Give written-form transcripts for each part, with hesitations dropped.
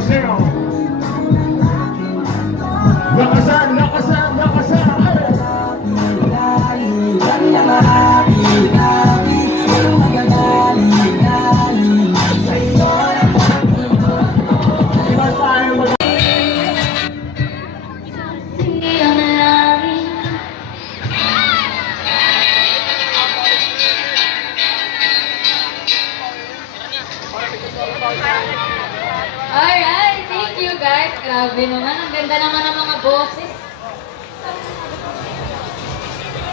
Marcelo. Lakasan, lakasan, lakasan. Alright, thank you guys. Grabe naman, ang ganda naman ng mga boses.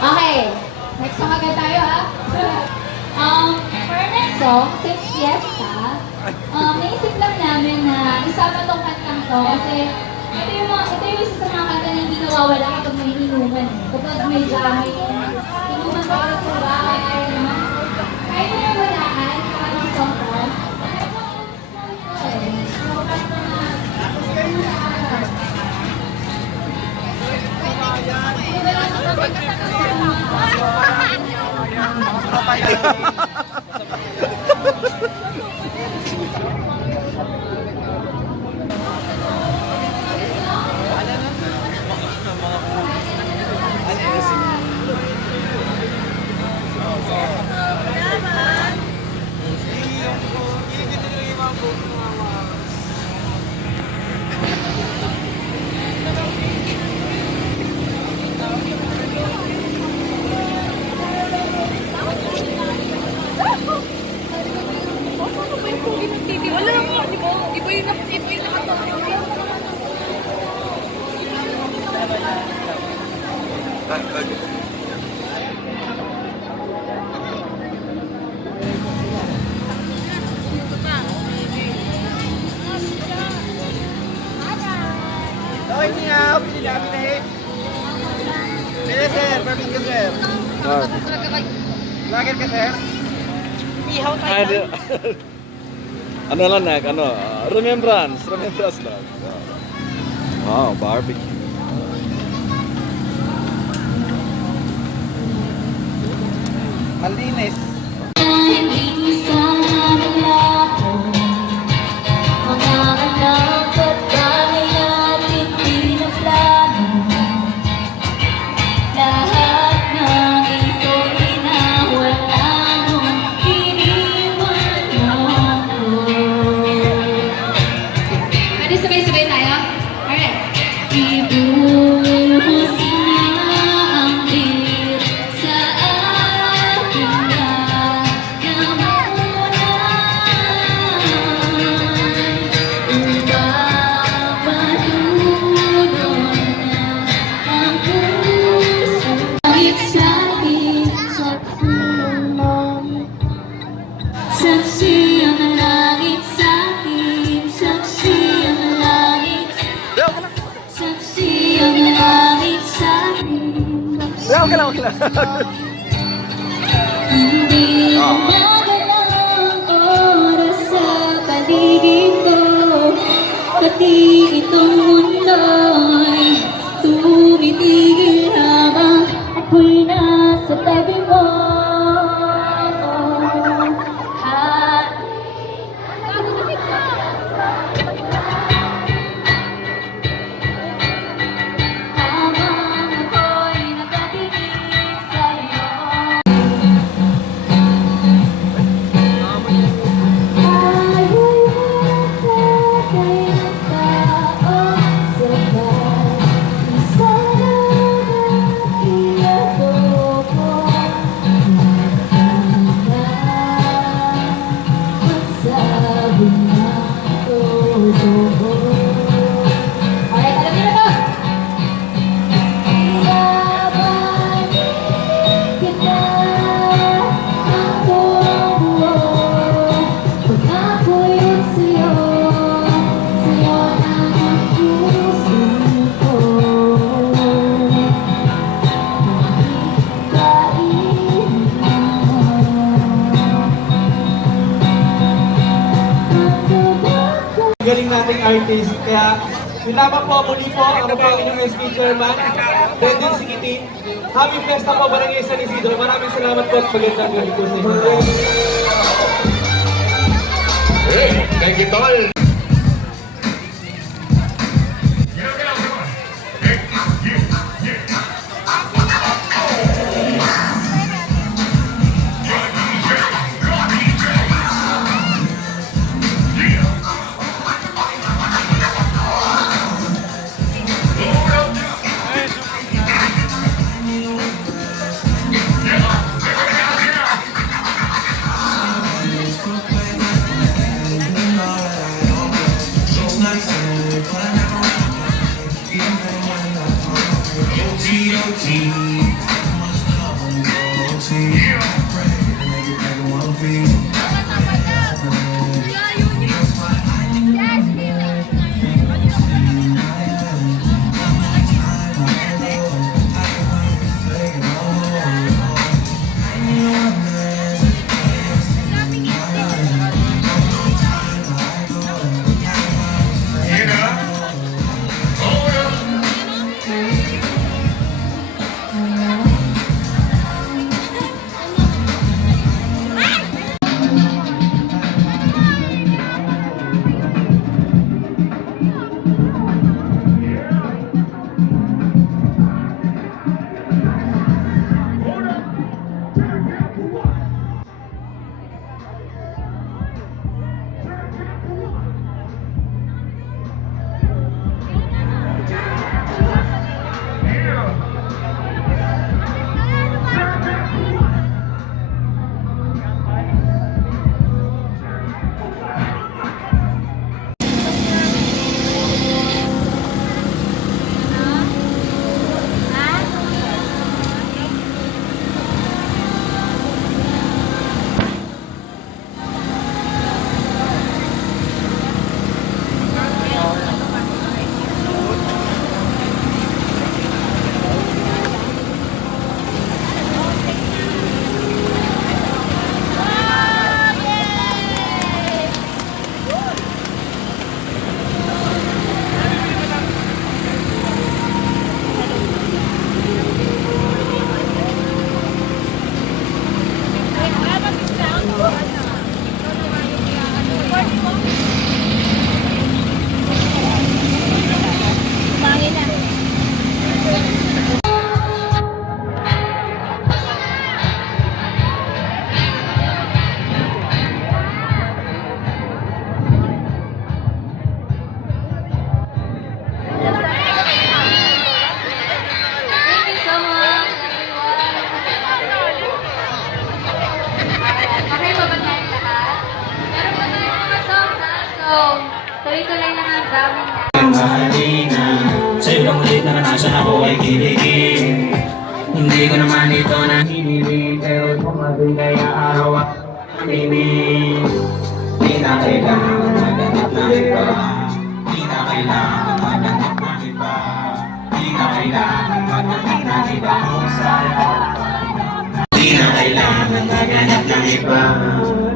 Okay, next song agad tayo ha. For our next song, since Fiesta, naisip lang namin na isama tong kantang to kasi ito yung isa sa mga kanta na hindi nawawala kapag may inuman. Kapag may dami, inuman ka para sa bahay, kahit na walaan, parang song to. Bakit ka, sir? Ihaw tayo. Ano lang remembrance lang. Wow, barbecue. Malinis. Sabay-sabay tayo? Alright. Ibuhos na ang tir sa aking namunan upang matulog na ang puso. Kahit sabi sa puno, saksi ang langit sa akin, saksi ang langit sa akin. Okay lang. Hindi magalaw ang oras sa paligid ko, pati itong mundo'y tumitigil habang ako'y nasa tabi mo. Galing nating artist, kaya Salamat po muli po, ako po ang inyong SK Chairman, Brendan Sikitin. Happy Fiesta po, Barangay San Isidro. Maraming salamat po at magandang gabi po sa inyo. Hey, thank you, Tol. Thank you so much, everyone. Okay ba ba tayong lahat? Meron pa tayong mga songs, ha? So, tuloy-tuloy lang ang daming na. Mahalina, sa'yo lang ulit naranasan ako ay kiligin. Hindi ko naman ito nahihilin, pero tumagal kaya araw ako namimin. Di na kailangan maganap ng iba, di na kailangan maganap ng iba, di na kailangan maganap ng iba kung sa'yo. Di na kailangan maganap ng iba,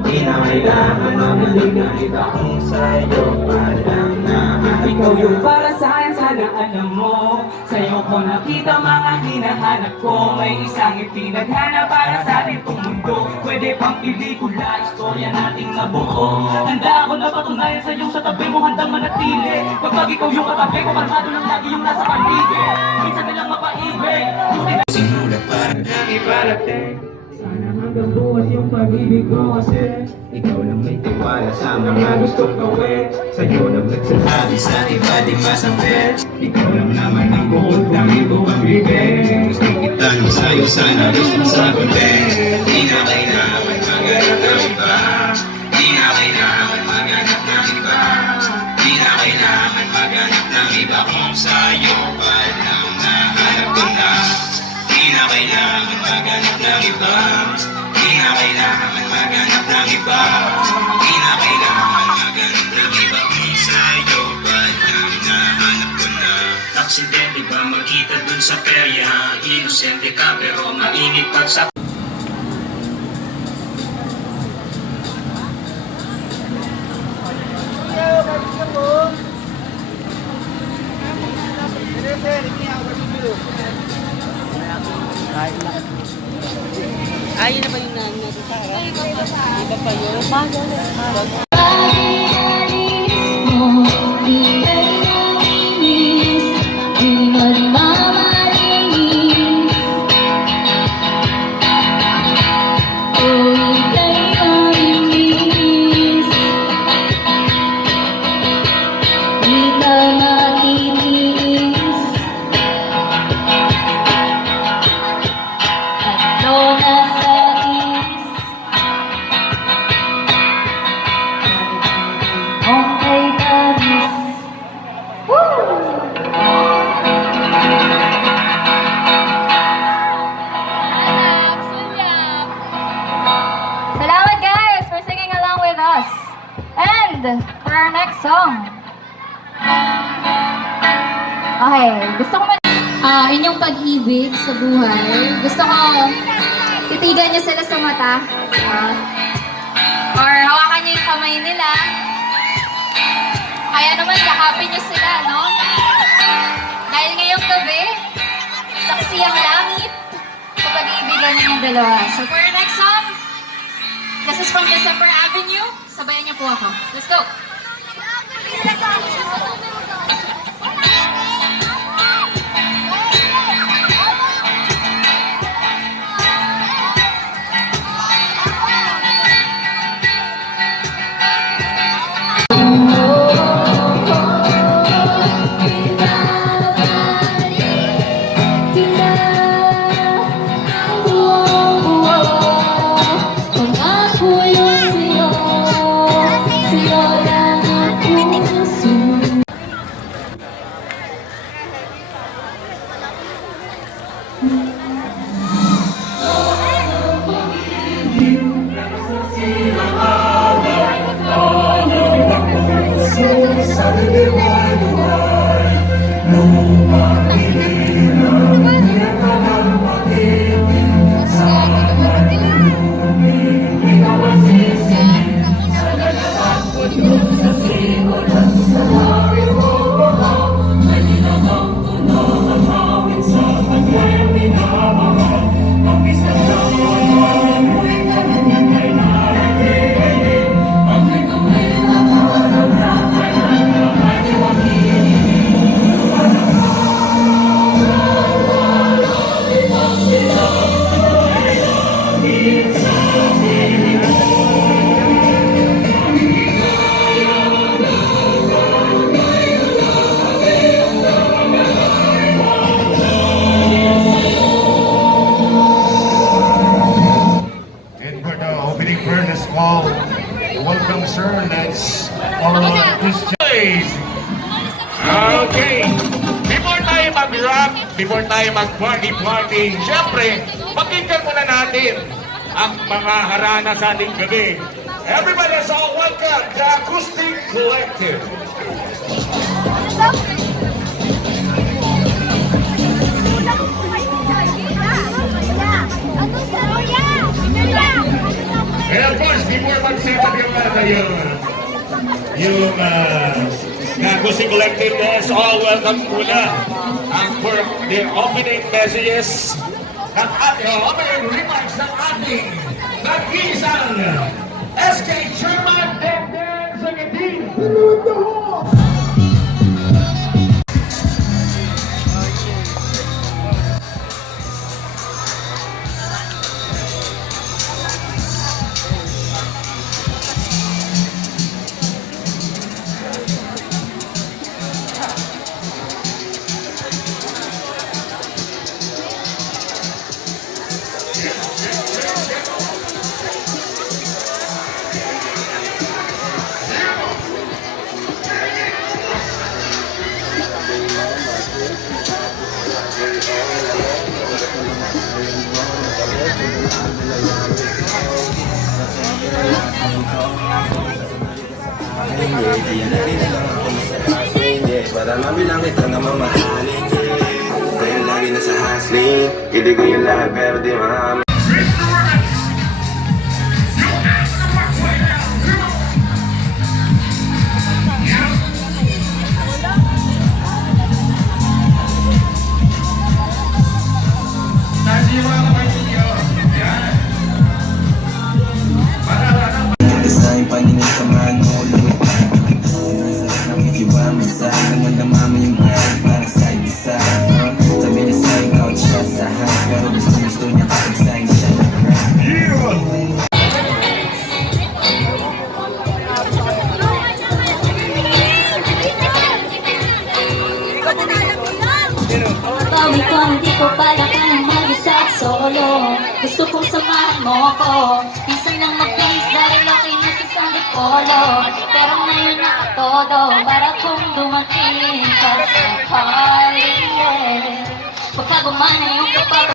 di na kailangan maganap ng iba kung sa'yo pa lang naman. Ikaw yung para sa akin, sana alam mo. Sa'yo ko nakita mga hinahanap ko. May isang ipinaghanap para sa atin itong mundo. Pwede pang pelikula, istorya nating nabuo. Handa ako na patunayan sa'yo sa tabi mo, handang manatili. Kapag ikaw yung katabi ko, kalmado lang lagi yung nasa paligid. Minsan nilang mapaibig, buti na Sinulat para nang iparating. Sana hanggang bukas yung pag-ibig ko kasi ikaw lang may tiwala sa mga gustong gawin. Sa'yo lang nagsasabi sa iba di masakit. Ikaw lang naman ang bukod ng ibong ang bibig. Gusto kita nung sa'yo sana gusto sagutin. Di na kailangan maghanap ng iba, di na kailangan maghanap ng iba, di na kailangan maghanap ng iba kung sa'yo pa lang nahanap ko na. Di na kailangan maghanap ng iba, di na kailangan maghanap ng iba, di na kailangan maghanap ng iba kung sa'yo ba lang nahanap ko na. Aksidente ba magkita dun sa perya? Inosente ka pero mainit pag sa Ayun na ba yung namin natin sa harap? Iba pa yun? Alis mo, di kay nainis, di magmamalinis. O ika'y mamimiss, di ka matitiis. Tatlo na sa is, Okay, gusto ko inyong pag-ibig sa buhay. Gusto ko titigan niyo sila sa mata. Or hawakan niyo yung kamay nila. Kaya naman, yakapin niyo sila, no? Dahil ngayong gabi, saksi ang langit sa pag-iibigan ninyong dalawa. So for your next song, this is from December Avenue. Sabayan niyo po ako. Let's go! Welcome, sir. Let's follow this choice. Okay. Before tayo mag-rock, before tayo mag-party, syempre, pakinggan muna natin ang mga harana sa ating gabi. Everybody, so welcome the Acoustic Collective. And of course, before mag-setup yung Acoustic Collective, yes, all welcome muna for the opening messages ng ating opening remarks ng ating nag-iisang SK Chairman Denden Zagatin. Para mabilang kita na mamahalin, dahil lagi na sa hustling. Hindi ko yung lahat pero di mahamit. Design paningin sa manulo. Iba mo sa akin, mandama mo yung vibe para side to side. Sabi niya sa ikaw at siya sa high, pero gusto niya kapag sign siya. Bawi ko, hindi ko pala kayang mag-isa at solo. Gusto kong samahan mo ko. Minsan lang mag-face dahil okay na sa Sunday polo. Pero ngayon nakatodo para kung dumating ka sa party, yeah. Pagka gumana yung kapag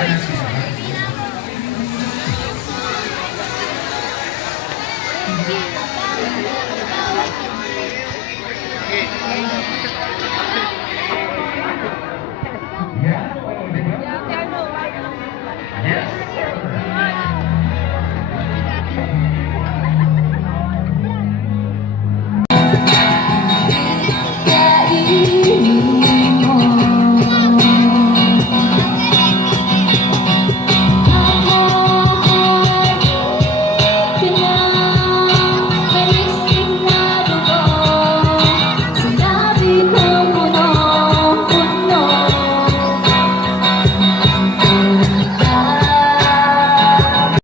Fairness is